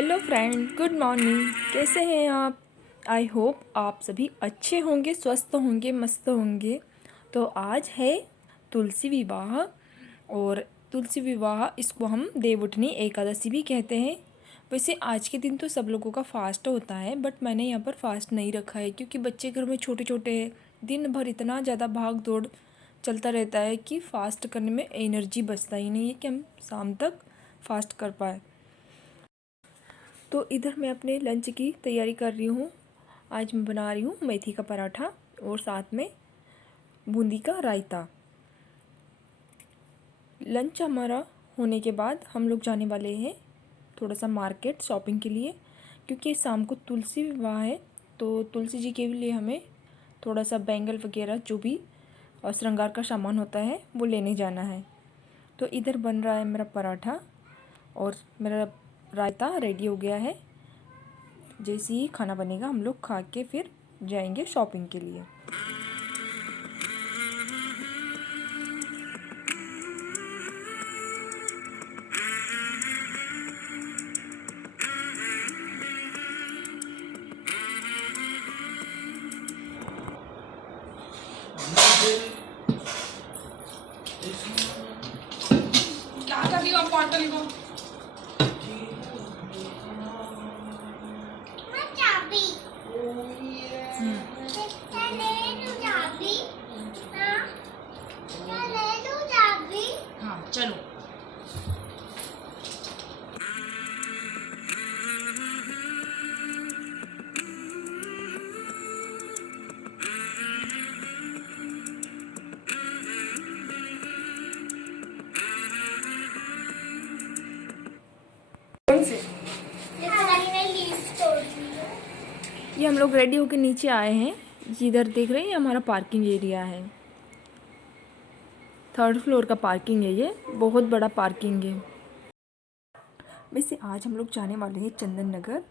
Hello friend, good morning. कैसे हैं आप? आई होप आप सभी अच्छे होंगे, स्वस्थ होंगे, मस्त होंगे। तो आज है तुलसी विवाह। और तुलसी विवाह इसको हम देवउठनी एकादशी भी कहते हैं। वैसे आज के दिन तो सब लोगों का फास्ट होता है, बट मैंने यहाँ पर फास्ट नहीं रखा है क्योंकि बच्चे घर में छोटे छोटे हैं। दिन भर इतना ज़्यादा भाग दौड़ चलता रहता है कि फ़ास्ट करने में एनर्जी बचता ही नहीं है कि हम शाम तक फास्ट कर पाए। तो इधर मैं अपने लंच की तैयारी कर रही हूँ। आज मैं बना रही हूँ मेथी का पराठा और साथ में बूंदी का रायता। लंच हमारा होने के बाद हम लोग जाने वाले हैं थोड़ा सा मार्केट शॉपिंग के लिए, क्योंकि शाम को तुलसी विवाह है। तो तुलसी जी के लिए हमें थोड़ा सा बैंगल वगैरह जो भी और श्रृंगार का सामान होता है वो लेने जाना है। तो इधर बन रहा है मेरा पराठा और मेरा रायता रेडी हो गया है। जैसे ही खाना बनेगा हम लोग खा के फिर जाएंगे शॉपिंग के लिए। क्या कर रही हो आप बॉटल को? हाँ चलो। कौन से? ये हम लोग रेडी होके नीचे आए हैं। जिधर देख रहे हैं ये हमारा पार्किंग एरिया है। 3rd फ्लोर का पार्किंग है, ये बहुत बड़ा पार्किंग है। वैसे आज हम लोग जाने वाले हैं चंदन नगर।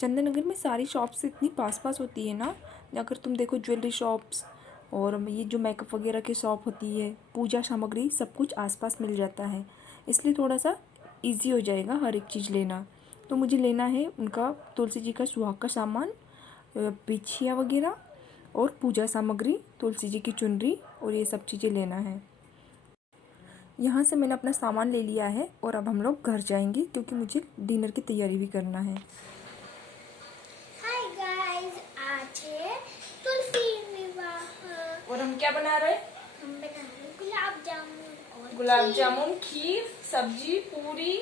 चंदन नगर में सारी शॉप्स इतनी पास पास होती है ना। अगर तुम देखो ज्वेलरी शॉप्स और ये जो मेकअप वगैरह की शॉप होती है, पूजा सामग्री, सब कुछ आसपास मिल जाता है। इसलिए थोड़ा सा इजी हो जाएगा हर एक चीज़ लेना। तो मुझे लेना है उनका तुलसी जी का सुहाग का सामान, बिछिया वगैरह और पूजा सामग्री, तुलसी जी की चुनरी और ये सब चीज़ें लेना है। यहाँ से मैंने अपना सामान ले लिया है और अब हम लोग घर जाएंगे क्योंकि मुझे डिनर की तैयारी भी करना है। हाय गाइस, आज है तुलसी विवाह। और हम क्या बना रहे हैं? हम बना रहे हैं गुलाब जामुन और गुलाब जामुन, खीर, सब्जी, पूरी।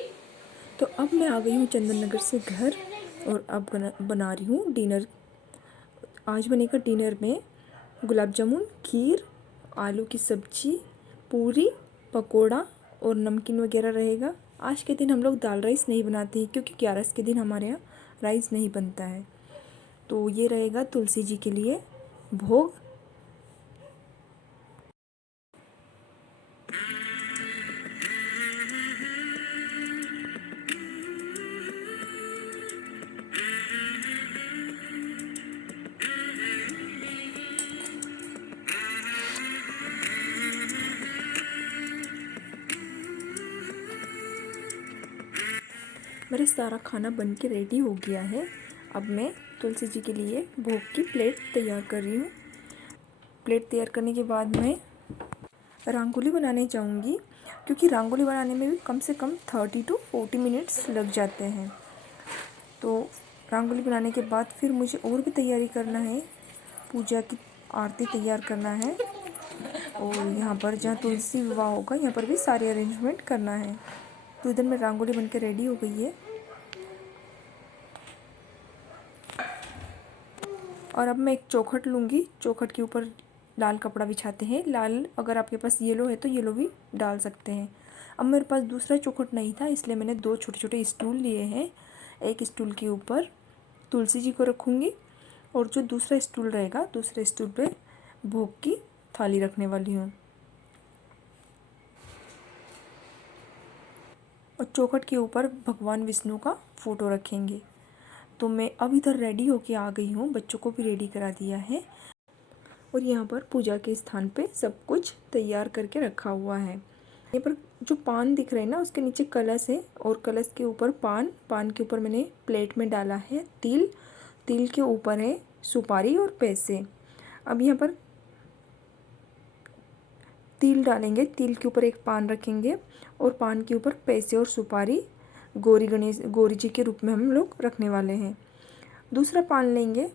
तो अब मैं आ गई हूँ चंदन नगर से घर और अब बना रही हूँ डिनर। आज बनेगा डिनर में गुलाब जामुन, खीर, आलू की सब्जी, पूरी, पकोड़ा और नमकीन वगैरह रहेगा। आज के दिन हम लोग दाल राइस नहीं बनाते हैं क्योंकि 11 के दिन हमारे यहाँ राइस नहीं बनता है। तो ये रहेगा तुलसी जी के लिए भोग। मेरा सारा खाना बन के रेडी हो गया है। अब मैं तुलसी जी के लिए भोग की प्लेट तैयार कर रही हूँ। प्लेट तैयार करने के बाद मैं रंगोली बनाने जाऊँगी क्योंकि रंगोली बनाने में भी कम से कम 30 to 40 मिनट्स लग जाते हैं। तो रंगोली बनाने के बाद फिर मुझे और भी तैयारी करना है। पूजा की आरती तैयार करना है और यहाँ पर जहाँ तुलसी विवाह होगा यहाँ पर भी सारे अरेंजमेंट करना है। तो इधर में रंगोली बनकर रेडी हो गई है और अब मैं एक चौखट लूँगी। चौखट के ऊपर लाल कपड़ा बिछाते हैं। लाल, अगर आपके पास येलो है तो येलो भी डाल सकते हैं। अब मेरे पास दूसरा चौखट नहीं था इसलिए मैंने 2 छोटे छोटे स्टूल लिए हैं। एक स्टूल के ऊपर तुलसी जी को रखूँगी और जो दूसरा स्टूल रहेगा दूसरे स्टूल पे भोग की थाली रखने वाली हूँ। और चौखट के ऊपर भगवान विष्णु का फ़ोटो रखेंगे। तो मैं अब इधर रेडी होके आ गई हूँ, बच्चों को भी रेडी करा दिया है और यहाँ पर पूजा के स्थान पे सब कुछ तैयार करके रखा हुआ है। यहाँ पर जो पान दिख रहे हैं ना, उसके नीचे कलश है और कलश के ऊपर पान, पान के ऊपर मैंने प्लेट में डाला है तिल, तिल के ऊपर है सुपारी और पैसे। अब यहाँ पर तिल डालेंगे, तिल के ऊपर एक पान रखेंगे और पान के ऊपर पैसे और सुपारी गौरी जी के रूप में हम लोग रखने वाले हैं। दूसरा पान लेंगे,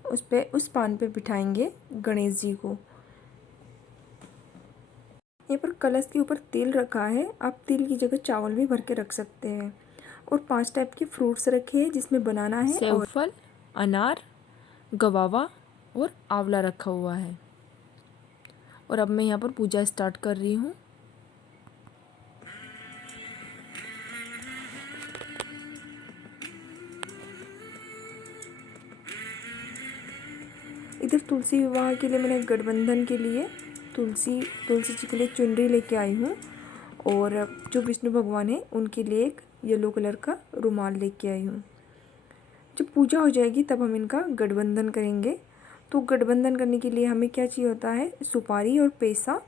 उस पान पे बिठाएंगे गणेश जी को। यहाँ पर कलश के ऊपर तिल रखा है, आप तिल की जगह चावल भी भर के रख सकते हैं। और 5 टाइप के फ्रूट्स रखे हैं जिसमें बनाना है, सेब फल, अनार, गवावा और आंवला रखा हुआ है। और अब मैं यहाँ पर पूजा स्टार्ट कर रही हूँ। इधर तुलसी विवाह के लिए मैंने गठबंधन के लिए तुलसी जी के लिए चुनरी लेके आई हूँ और जो विष्णु भगवान है उनके लिए एक येलो कलर का रुमाल लेके आई हूँ। जब पूजा हो जाएगी तब हम इनका गठबंधन करेंगे। तो गठबंधन करने के लिए हमें क्या चाहिए होता है, सुपारी और पैसा,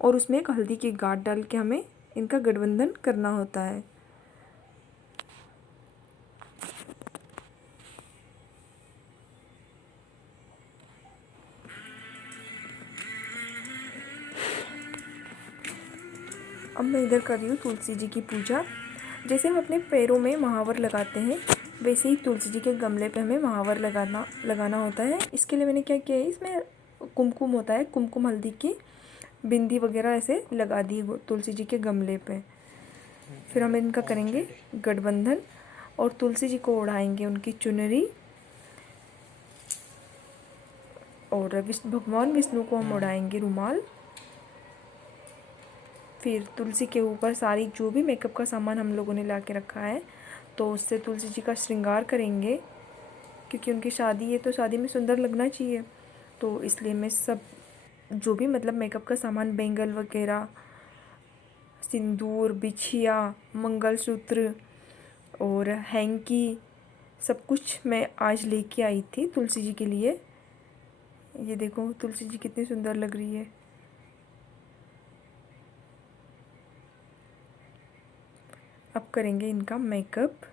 और उसमें एक हल्दी की गांठ डाल के हमें इनका गठबंधन करना होता है। अब मैं इधर कर रही हूँ तुलसी जी की पूजा। जैसे हम अपने पैरों में महावर लगाते हैं, वैसे ही तुलसी जी के गमले पे हमें महावर लगाना होता है। इसके लिए मैंने क्या किया है, इसमें कुमकुम होता है, कुमकुम हल्दी की बिंदी वगैरह ऐसे लगा दी तुलसी जी के गमले पे। फिर हम इनका करेंगे गठबंधन और तुलसी जी को ओढ़ाएंगे उनकी चुनरी, और भगवान विष्णु को हम ओढ़ाएंगे रुमाल। फिर तुलसी के ऊपर सारी जो भी मेकअप का सामान हम लोगों ने ला के रखा है, तो उससे तुलसी जी का श्रृंगार करेंगे, क्योंकि उनकी शादी है तो शादी में सुंदर लगना चाहिए। तो इसलिए मैं सब जो भी मतलब मेकअप का सामान, बैंगल वगैरह, सिंदूर, बिछिया, मंगलसूत्र और हैंकी, सब कुछ मैं आज लेके आई थी तुलसी जी के लिए। ये देखो तुलसी जी कितनी सुंदर लग रही है। अब करेंगे इनका मेकअप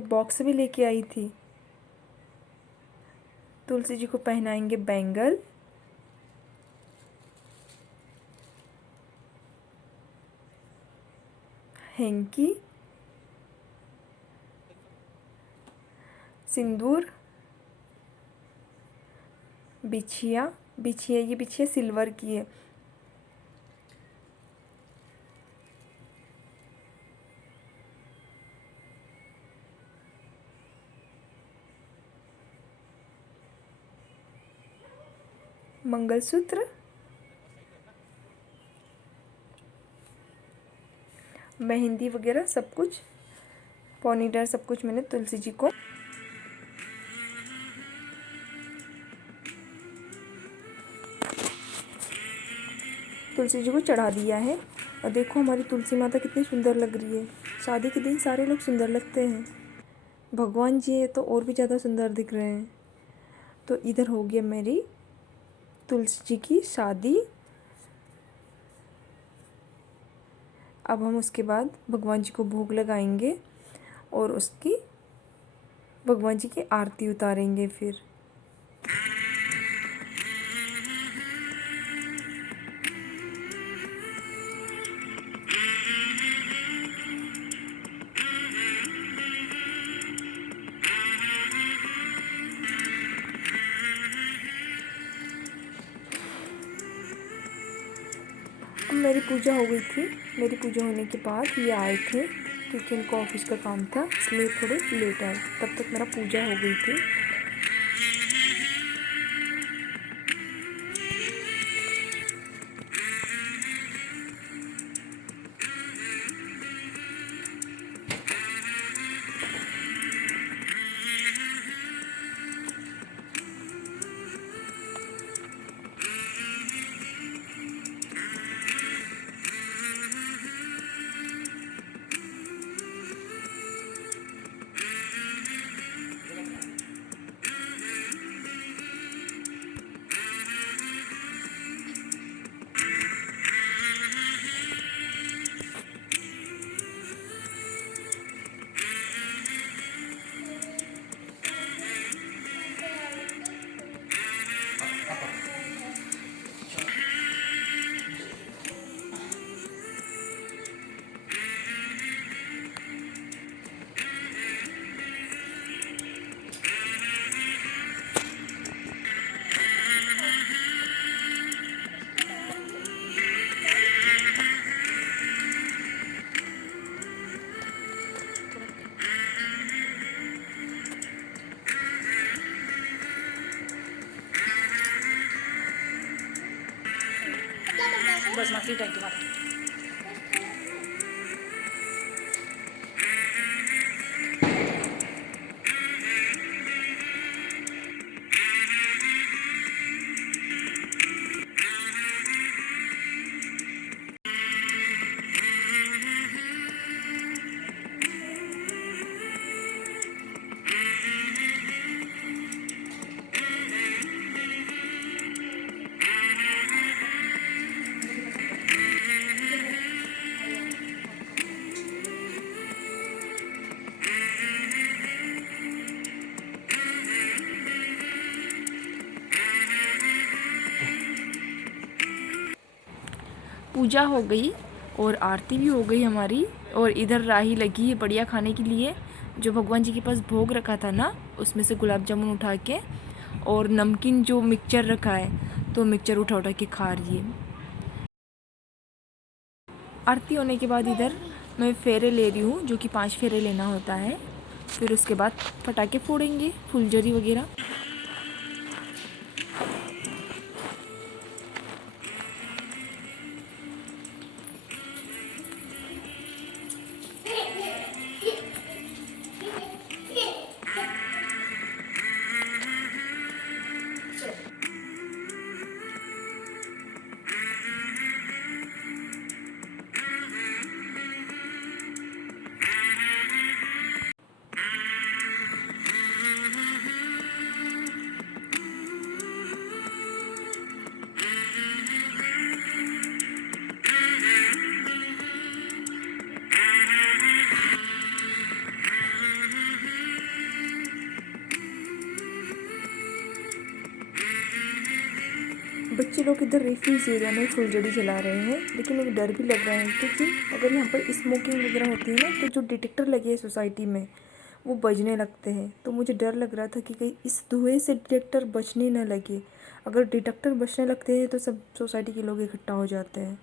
बॉक्स भी लेके आई थी। तुलसी जी को पहनाएंगे बैंगल, हैंकी, सिंदूर, बिछिया ये बिछिया सिल्वर की है। मंगलसूत्र, मेहंदी वगैरह सब कुछ, पॉनीटेल सब कुछ मैंने तुलसी जी को चढ़ा दिया है। और देखो हमारी तुलसी माता कितनी सुंदर लग रही है। शादी के दिन सारे लोग सुंदर लगते हैं, भगवान जी ये तो और भी ज़्यादा सुंदर दिख रहे हैं। तो इधर हो गया मेरी तुलसी जी की शादी। अब हम उसके बाद भगवान जी को भोग लगाएंगे और उसकी भगवान जी की आरती उतारेंगे। फिर मेरी पूजा हो गई थी। मेरी पूजा होने के बाद ये आए थे, क्योंकि इनको ऑफिस का काम था, इसलिए थोड़े लेट आए। तब तक मेरा पूजा हो गई थी। बस मग ठीक आहे तुम्हाला पूजा हो गई और आरती भी हो गई हमारी। और इधर राही लगी है बढ़िया खाने के लिए। जो भगवान जी के पास भोग रखा था ना, उसमें से गुलाब जामुन उठा के और नमकीन जो मिक्सचर रखा है, तो मिक्सचर उठा उठा के खा रही है। आरती होने के बाद इधर मैं फेरे ले रही हूँ, जो कि 5 फेरे लेना होता है। फिर उसके बाद पटाखे फोड़ेंगे, फुलझड़ी वगैरह। बच्चे लोग इधर रिफ्यूज एरिया में फुलझड़ी जला रहे हैं, लेकिन एक डर भी लग रहा है, क्योंकि अगर यहाँ पर स्मोकिंग वगैरह होती है ना, तो जो डिटेक्टर लगे हैं सोसाइटी में वो बजने लगते हैं। तो मुझे डर लग रहा था कि कहीं इस धुएं से डिटेक्टर बजने न लगे। अगर डिटेक्टर बजने लगते हैं तो सब सोसाइटी के लोग इकट्ठा हो जाते हैं।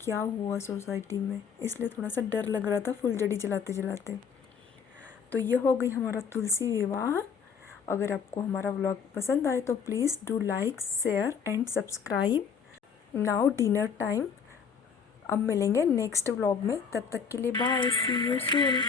क्या हुआ सोसाइटी में, इसलिए थोड़ा सा डर लग रहा था फुलझड़ी जलाते जलाते। तो ये हो गई हमारा तुलसी विवाह। अगर आपको हमारा व्लॉग पसंद आए तो please do like, share and subscribe. Now dinner time. अब मिलेंगे नेक्स्ट व्लॉग में, तब तक के लिए बाय, सी यू सून।